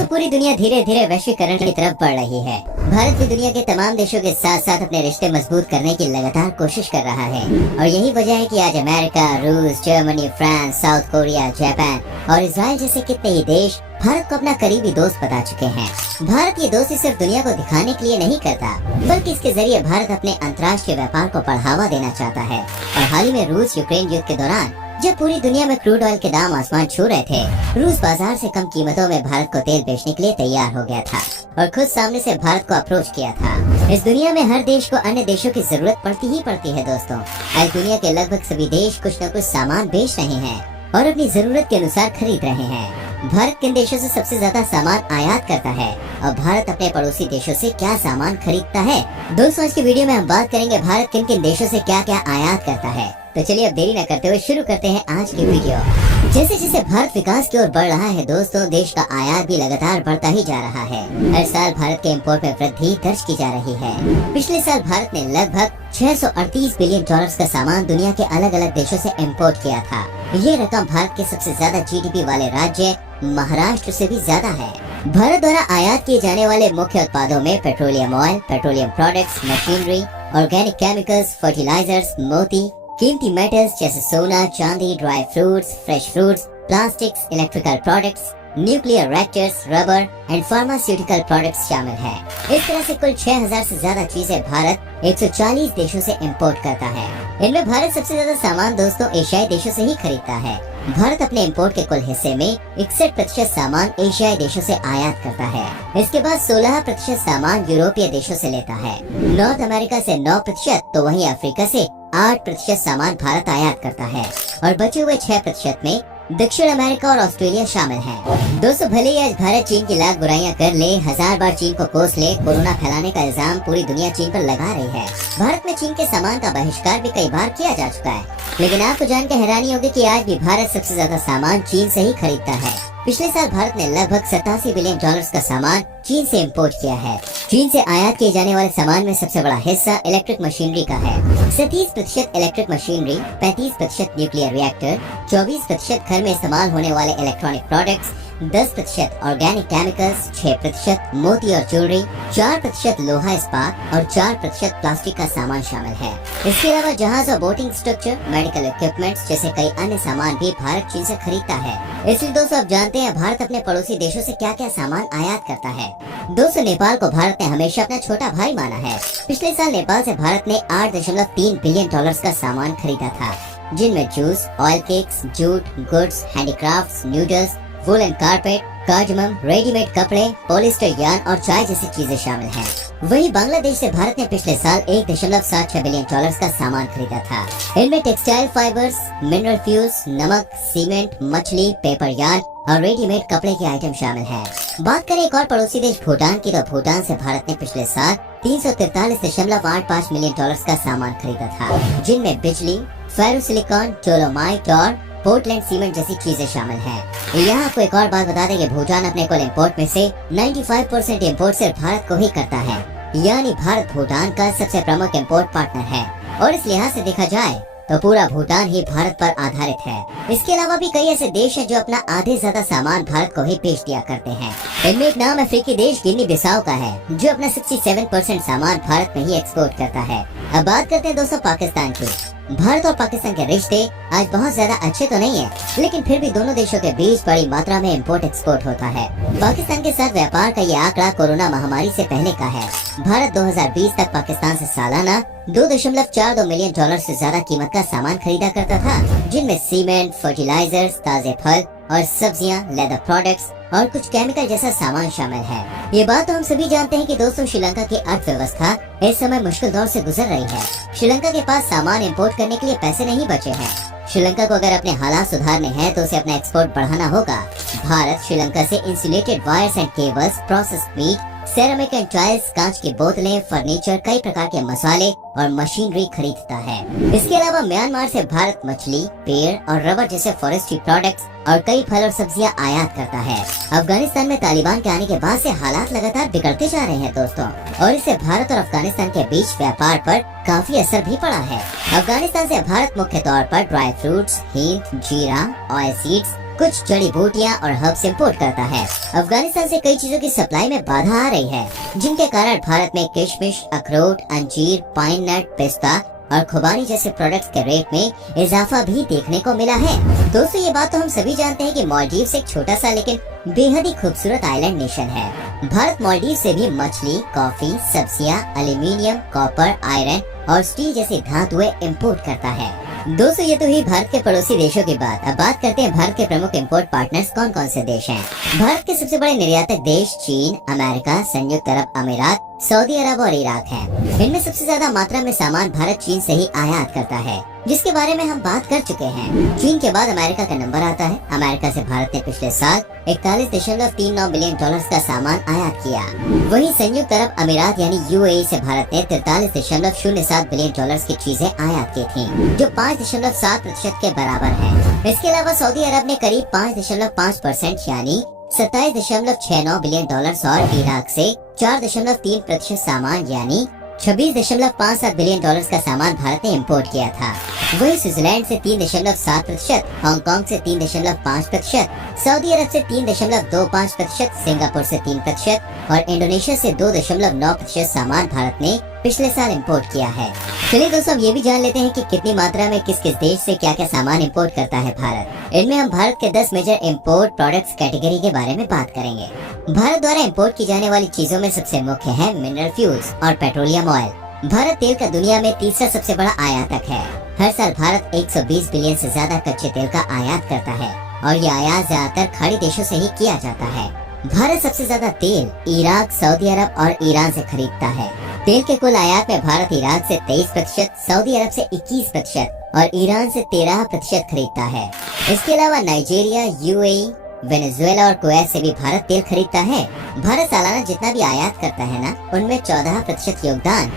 दोस्तों पूरी दुनिया धीरे धीरे वैश्वीकरण की तरफ बढ़ रही है। भारत भी दुनिया के तमाम देशों के साथ साथ अपने रिश्ते मजबूत करने की लगातार कोशिश कर रहा है और यही वजह है कि आज अमेरिका, रूस, Germany, France, south Korea, Japan और इजराइल जैसे कितने ही देश भारत को अपना करीबी दोस्त बता चुके हैं। भारत ये दोस्ती सिर्फ दुनिया को दिखाने के लिए नहीं करता, बल्कि इसके जरिए भारत अपने अंतर्राष्ट्रीय व्यापार को बढ़ावा देना चाहता है। और हाल ही में रूस यूक्रेन युद्ध के दौरान जब पूरी दुनिया में क्रूड ऑयल के दाम आसमान छू रहे थे, रूस बाजार से कम कीमतों में भारत को तेल बेचने के लिए तैयार हो गया था और खुद सामने से भारत को अप्रोच किया था। इस दुनिया में हर देश को अन्य देशों की जरूरत पड़ती ही पड़ती है दोस्तों। आज दुनिया के लगभग सभी देश कुछ न कुछ सामान बेच रहे हैं और अपनी जरूरत के अनुसार खरीद रहे हैं। भारत किन देशों से सबसे ज्यादा सामान आयात करता है और भारत अपने पड़ोसी देशों से क्या सामान खरीदता है? दोस्तों आज की वीडियो में हम बात करेंगे भारत किन किन देशों से क्या क्या आयात करता है। तो चलिए अब देरी न करते हुए शुरू करते हैं आज की वीडियो। जैसे जैसे भारत विकास की ओर बढ़ रहा है दोस्तों, देश का आयात भी लगातार बढ़ता ही जा रहा है। हर साल भारत के इम्पोर्ट में वृद्धि दर्ज की जा रही है। पिछले साल भारत ने लगभग 638 बिलियन डॉलर्स का सामान दुनिया के अलग अलग देशों से इम्पोर्ट किया था। ये रकम भारत के सबसे ज्यादा जीडीपी वाले राज्य महाराष्ट्र से भी ज्यादा है। भारत द्वारा आयात किए जाने वाले मुख्य उत्पादों में petroleum oil, petroleum products, machinery, organic chemicals, fertilizers, मोती, कीमती मेटल्स जैसे सोना, चांदी, dry fruits, fresh fruits, plastics, electrical products, nuclear reactors, rubber and pharmaceutical products शामिल है। इस तरह से कुल 6000 से ज्यादा चीजें भारत 140 देशों से इंपोर्ट करता है। इनमें भारत सबसे ज्यादा सामान दोस्तों एशियाई देशों से ही खरीदता है। भारत अपने इंपोर्ट के कुल हिस्से में 61% सामान एशियाई देशों से आयात करता है। इसके बाद 16% सामान यूरोपीय देशों से लेता है। नॉर्थ अमेरिका से 9%, तो वहीं अफ्रीका से 8% सामान भारत आयात करता है और बचे हुए 6% में दक्षिण अमेरिका और ऑस्ट्रेलिया शामिल है। दोस्तों भले ही आज भारत चीन की लाख बुराइयां कर ले, 1000 बार चीन को कोस ले, कोरोना फैलाने का इल्जाम पूरी दुनिया चीन पर लगा रही है। भारत में चीन के सामान का बहिष्कार भी कई बार किया जा चुका है, लेकिन आपको जानकर हैरानी होगी कि आज भी भारत सबसे ज्यादा सामान चीन से ही खरीदता है। पिछले साल भारत ने लगभग 87 बिलियन डॉलर्स का सामान चीन से इंपोर्ट किया है। चीन से आयात किए जाने वाले सामान में सबसे बड़ा हिस्सा इलेक्ट्रिक मशीनरी का है। 37% इलेक्ट्रिक मशीनरी, 35% न्यूक्लियर रिएक्टर, 24% घर में इस्तेमाल होने वाले इलेक्ट्रॉनिक प्रोडक्ट्स, 10% ऑर्गेनिक केमिकल्स, 6% मोती और ज्वेलरी, 4% लोहा इस्पात और 4% प्लास्टिक का सामान शामिल है। इसके अलावा जहाज और बोटिंग स्ट्रक्चर, मेडिकल इक्विपमेंट्स जैसे कई अन्य सामान भी भारत चीन से खरीदता है। इसलिए दोस्तों आप जानते हैं भारत अपने पड़ोसी देशों से क्या क्या सामान आयात करता है। दोस्तों नेपाल को भारत ने हमेशा अपना छोटा भाई माना है। पिछले साल नेपाल से भारत ने 8.3 बिलियन डॉलर्स का सामान खरीदा था, जिनमें juice, oil cakes, jute, goods, handicrafts, noodles, wool and carpet, cardamom, readymade कपड़े, पॉलिस्टर यार्न और चाय जैसी चीजें शामिल हैं। वहीं बांग्लादेश से भारत ने पिछले साल 1.76 बिलियन डॉलर्स का सामान खरीदा था। इनमें टेक्सटाइल फाइबर्स, मिनरल फ्यूल्स, नमक, सीमेंट, मछली, पेपर यार्न और रेडीमेड कपड़े के आइटम शामिल हैं। बात करें एक और पड़ोसी देश भूटान की, तो भूटान से भारत ने पिछले साल 343.85 मिलियन डॉलर्स का सामान खरीदा था, जिनमें बिजली, फेरोसिलिकॉन, डोलोमाइट और पोर्टलैंड सीमेंट जैसी चीजें शामिल हैं। यहाँ आपको एक और बात बता दें कि भूटान अपने कुल इम्पोर्ट में से 95% इम्पोर्ट सिर्फ भारत को ही करता है, यानी भारत भूटान का सबसे प्रमुख इम्पोर्ट पार्टनर है और इस लिहाज से देखा जाए तो पूरा भूटान ही भारत पर आधारित है। इसके अलावा भी कई ऐसे देश हैं जो अपना आधे ज्यादा सामान भारत को ही बेच दिया करते हैं। इनमें एक नाम अफ्रीकी देश गिनी बिसाओ का है, जो अपना 67% सामान भारत में ही एक्सपोर्ट करता है। अब बात करते हैं दोस्तों पाकिस्तान की। भारत और पाकिस्तान के रिश्ते आज बहुत ज्यादा अच्छे तो नहीं है, लेकिन फिर भी दोनों देशों के बीच बड़ी मात्रा में इम्पोर्ट एक्सपोर्ट होता है। पाकिस्तान के साथ व्यापार का ये आंकड़ा कोरोना महामारी से पहले का है। भारत 2020 तक पाकिस्तान से सालाना 2.42 मिलियन डॉलर से ज्यादा कीमत का सामान खरीदा करता था, जिनमें सीमेंट, फर्टिलाइजर्स, ताजे फल और सब्जियां, लेदर प्रोडक्ट्स और कुछ केमिकल जैसा सामान शामिल है। ये बात तो हम सभी जानते हैं कि दोस्तों श्रीलंका की अर्थव्यवस्था इस समय मुश्किल दौर से गुजर रही है। श्रीलंका के पास सामान इंपोर्ट करने के लिए पैसे नहीं बचे हैं। श्रीलंका को अगर अपने हालात सुधारने हैं तो उसे अपना एक्सपोर्ट बढ़ाना होगा। भारत श्रीलंका से insulated wires and cables, processed meat, ceramic and tiles, कांच की बोतलें, फर्नीचर, कई प्रकार के मसाले और मशीनरी खरीदता है। इसके अलावा म्यांमार से भारत मछली, पेड़ और रबर जैसे फॉरेस्ट्री प्रोडक्ट्स और कई फल और सब्जियां आयात करता है। अफगानिस्तान में तालिबान के आने के बाद से हालात लगातार बिगड़ते जा रहे हैं दोस्तों, और इससे भारत और अफगानिस्तान के बीच व्यापार पर काफी असर भी पड़ा है। अफगानिस्तान से भारत मुख्य तौर पर ड्राई फ्रूट्स, हींग, जीरा, ऑयल सीड्स, कुछ जड़ी बूटियाँ और हर्ब्स इंपोर्ट करता है। अफगानिस्तान से कई चीजों की सप्लाई में बाधा आ रही है, जिनके कारण भारत में किशमिश, अखरोट, अंजीर, पाइन नट, पिस्ता और खुबानी जैसे प्रोडक्ट्स के रेट में इजाफा भी देखने को मिला है। दोस्तों, ये बात तो हम सभी जानते हैं कि मालदीव्स एक छोटा सा लेकिन बेहद ही खूबसूरत आइलैंड नेशन है। भारत मालदीव से भी मछली, कॉफी, सब्जियां, एल्यूमिनियम, कॉपर, आयरन और स्टील जैसी धातुएं इंपोर्ट करता है। दोस्तों, ये तो ही भारत के पड़ोसी देशों की बात। अब बात करते हैं भारत के प्रमुख इंपोर्ट पार्टनर्स कौन कौन से देश हैं। भारत के सबसे बड़े निर्यातक देश चीन, अमेरिका, संयुक्त अरब अमीरात, सऊदी अरब और इराक है। इनमें सबसे ज्यादा मात्रा में सामान भारत चीन से ही आयात करता है, जिसके बारे में हम बात कर चुके हैं। चीन के बाद अमेरिका का नंबर आता है। अमेरिका से भारत ने पिछले साल 41.39 बिलियन डॉलर्स का सामान आयात किया। वहीं संयुक्त अरब अमीरात यानी यूएई से भारत ने 43.07 बिलियन डॉलर्स की चीजें आयात की थी, जो 5.7% के बराबर है। इसके अलावा सऊदी अरब ने करीब 5.5% यानी 27.69 बिलियन डॉलर्स और इराक से 4.3% सामान यानी 26.57 बिलियन डॉलर्स का सामान भारत ने इंपोर्ट किया था। वहीं स्विट्जरलैंड से 3.7%, हांगकांग से 3.5%, सऊदी अरब से 3.25%, सिंगापुर से 3% और इंडोनेशिया से 2.9% सामान भारत ने पिछले साल इंपोर्ट किया है। चलिए दोस्तों, अब ये भी जान लेते हैं कि कितनी मात्रा में किस किस देश से क्या क्या सामान इंपोर्ट करता है भारत। इनमें हम भारत के 10 मेजर इंपोर्ट प्रोडक्ट्स कैटेगरी के बारे में बात करेंगे। भारत द्वारा इंपोर्ट की जाने वाली चीजों में सबसे मुख्य है मिनरल फ्यूल्स और पेट्रोलियम ऑयल। भारत तेल का दुनिया में तीसरा सबसे बड़ा आयातक है। हर साल भारत 120 बिलियन से ज्यादा कच्चे तेल का आयात करता है और ये आयात ज्यादातर खाड़ी देशों से ही किया जाता है। भारत सबसे ज्यादा तेल इराक, सऊदी अरब और ईरान से खरीदता है। तेल के कुल आयात में भारत इराक से 23%, सऊदी अरब से 21% और ईरान से 13% खरीदता है। इसके अलावा नाइजीरिया, यूएई, वेनेजुएला और कुवैत से भी भारत तेल खरीदता है। भारत सालाना जितना भी आयात करता है ना, उनमें 14% योगदान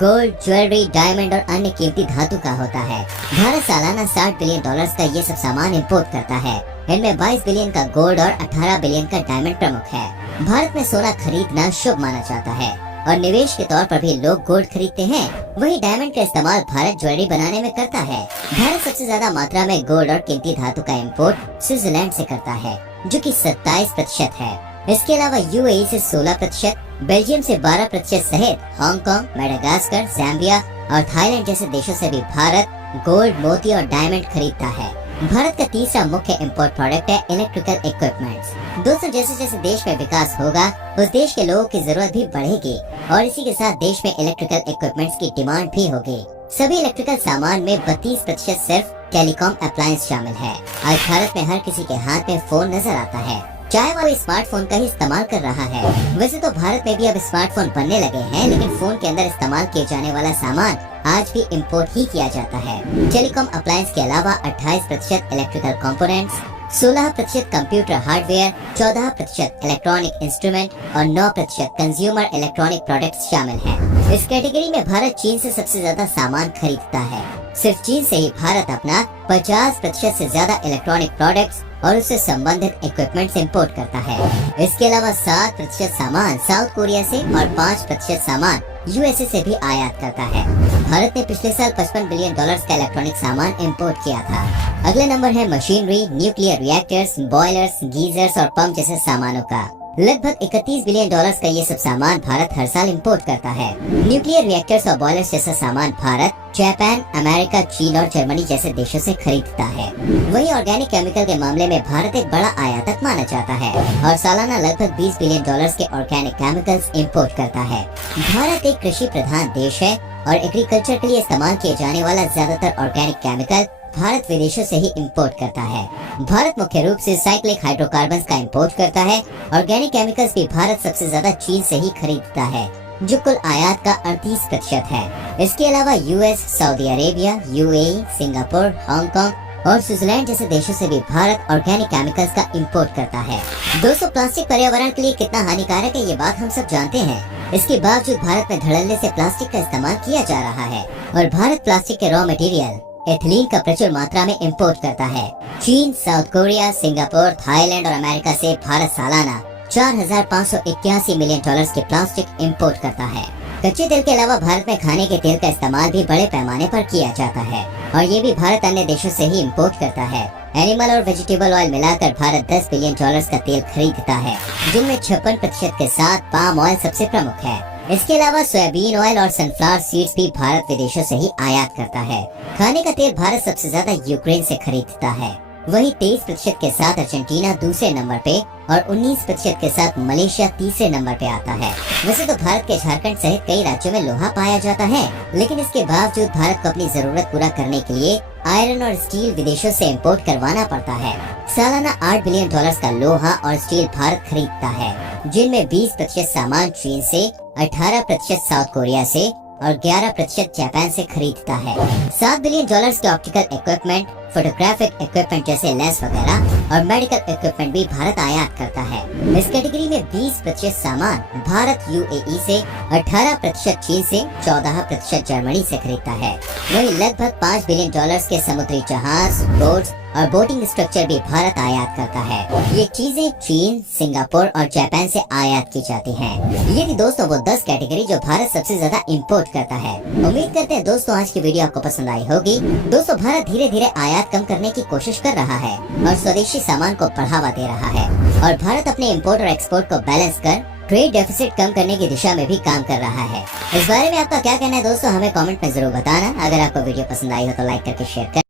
गोल्ड, ज्वेलरी, डायमंड और अन्य कीमती धातु का होता है। भारत सालाना 60 बिलियन डॉलर्स का ये सब सामान इंपोर्ट करता है। इनमें 22 बिलियन का गोल्ड और 18 बिलियन का डायमंड प्रमुख है। भारत में सोना खरीदना शुभ माना जाता है और निवेश के तौर पर भी लोग गोल्ड खरीदते हैं। वहीं डायमंड का इस्तेमाल भारत ज्वेलरी बनाने में करता है। भारत सबसे ज्यादा मात्रा में गोल्ड और कीमती धातु का इंपोर्ट स्विट्जरलैंड से करता है, जो कि 27% है। इसके अलावा यूएई से 16%, बेल्जियम से 12% सहित हांगकांग, मेडागास्कर, ज़ाम्बिया और थाईलैंड जैसे देशों से भी भारत गोल्ड, मोती और डायमंड खरीदता है। भारत का तीसरा मुख्य इंपोर्ट प्रोडक्ट है इलेक्ट्रिकल इक्विपमेंट्स। दोस्तों, जैसे जैसे देश में विकास होगा, उस देश के लोगों की जरूरत भी बढ़ेगी और इसी के साथ देश में इलेक्ट्रिकल इक्विपमेंट्स की डिमांड भी होगी। सभी इलेक्ट्रिकल सामान में 32% सिर्फ टेलीकॉम अप्लायंस शामिल है। आज भारत में हर किसी के हाथ में फोन नजर आता है, चाहे वो स्मार्टफोन का ही इस्तेमाल कर रहा है। वैसे तो भारत में भी अब स्मार्टफोन बनने लगे हैं, लेकिन फोन के अंदर इस्तेमाल किए जाने वाला सामान आज भी इंपोर्ट ही किया जाता है। टेलीकॉम अप्लायंस के अलावा 28% electrical components, 16% computer hardware, 14% electronic instrument और 9% कंज्यूमर इलेक्ट्रॉनिक प्रोडक्ट्स शामिल हैं। इस कैटेगरी में भारत चीन से सबसे ज्यादा सामान खरीदता है। सिर्फ चीन से ही भारत अपना 50% से ज्यादा इलेक्ट्रॉनिक प्रोडक्ट्स और उससे संबंधित इक्विपमेंट्स इंपोर्ट करता है। इसके अलावा 7% सामान साउथ कोरिया से और 5% सामान यूएसए से भी आयात करता है। भारत ने पिछले साल 55 बिलियन डॉलर्स का इलेक्ट्रॉनिक सामान इंपोर्ट किया था। अगले नंबर है machinery, nuclear reactors, boilers, geysers और पंप जैसे सामानों का। लगभग 31 बिलियन डॉलर्स का ये सब सामान भारत हर साल इंपोर्ट करता है। न्यूक्लियर रिएक्टर्स और बॉयलर्स जैसा सामान भारत जापान, अमेरिका, चीन और जर्मनी जैसे देशों से खरीदता है। वहीं ऑर्गेनिक केमिकल के मामले में भारत एक बड़ा आयातक माना जाता है और सालाना लगभग 20 बिलियन डॉलर्स के ऑर्गेनिक केमिकल्स इंपोर्ट करता है। भारत एक कृषि प्रधान देश है और एग्रीकल्चर के लिए इस्तेमाल किए जाने वाला ज्यादातर ऑर्गेनिक केमिकल भारत विदेशों से ही इंपोर्ट करता है। भारत मुख्य रूप से साइक्लिक हाइड्रोकार्बन्स का इंपोर्ट करता है। ऑर्गेनिक केमिकल्स भी भारत सबसे ज्यादा चीन से ही खरीदता है, जो कुल आयात का 38% है। इसके अलावा US, Saudi Arabia, UAE, Singapore, Hong Kong और स्विट्जरलैंड जैसे देशों से भी भारत ऑर्गेनिक केमिकल्स का इंपोर्ट करता है। दोस्तों, प्लास्टिक पर्यावरण के लिए कितना हानिकारक है ये बात हम सब जानते हैं। इसके बावजूद भारत में धड़ल्ले से प्लास्टिक का इस्तेमाल किया जा रहा है और भारत प्लास्टिक के रॉ मटेरियल एथिलीन का प्रचुर मात्रा में इंपोर्ट करता है। चीन, साउथ कोरिया, सिंगापुर, थाईलैंड और अमेरिका से भारत सालाना 4,581 मिलियन डॉलर्स के प्लास्टिक इंपोर्ट करता है। कच्चे तेल के अलावा भारत में खाने के तेल का इस्तेमाल भी बड़े पैमाने पर किया जाता है और ये भी भारत अन्य देशों से ही इम्पोर्ट करता है। एनिमल और वेजिटेबल ऑयल मिलाकर भारत 10 बिलियन डॉलर्स का तेल खरीदता है, जिनमें 56% के साथ पाम ऑयल सबसे प्रमुख है। इसके अलावा सोयाबीन ऑयल और सनफ्लावर सीड्स भी भारत विदेशों से ही आयात करता है। खाने का तेल भारत सबसे ज्यादा यूक्रेन से खरीदता है, वहीं 23% के साथ अर्जेंटीना दूसरे नंबर पे और 19% के साथ मलेशिया तीसरे नंबर पे आता है। वैसे तो भारत के झारखंड सहित कई राज्यों में लोहा पाया जाता है, लेकिन इसके बावजूद भारत को अपनी जरूरत पूरा करने के लिए आयरन और स्टील विदेशों से इंपोर्ट करवाना पड़ता है। सालाना 8 बिलियन डॉलर्स का लोहा और स्टील भारत खरीदता है, जिनमें 20% सामान चीन से, 18% साउथ कोरिया से और 11% जापान से खरीदता है। 7 बिलियन डॉलर्स के ऑप्टिकल इक्विपमेंट, फोटोग्राफिक इक्विपमेंट जैसे लेंस वगैरह और मेडिकल इक्विपमेंट भी भारत आयात करता है। इस कैटेगरी में 20% सामान भारत यूएई से, 18% चीन से, 14% जर्मनी से खरीदता है। वहीं लगभग 5 बिलियन डॉलर्स के समुद्री जहाज, बोट्स और बोटिंग स्ट्रक्चर भी भारत आयात करता है। ये चीजें चीन, सिंगापुर और जापान से आयात की जाती हैं। ये थी दोस्तों वो 10 कैटेगरी जो भारत सबसे ज्यादा इंपोर्ट करता है। उम्मीद करते हैं दोस्तों आज की वीडियो आपको पसंद आई होगी। दोस्तों भारत धीरे धीरे आयात कम करने की कोशिश कर रहा है और स्वदेशी सामान को बढ़ावा दे रहा है और भारत अपने इम्पोर्ट और एक्सपोर्ट को बैलेंस कर ट्रेड डेफिसिट कम करने की दिशा में भी काम कर रहा है। इस बारे में आपका क्या कहना है दोस्तों, हमें कमेंट में जरूर बताना। अगर आपको वीडियो पसंद आई हो तो लाइक करके शेयर कर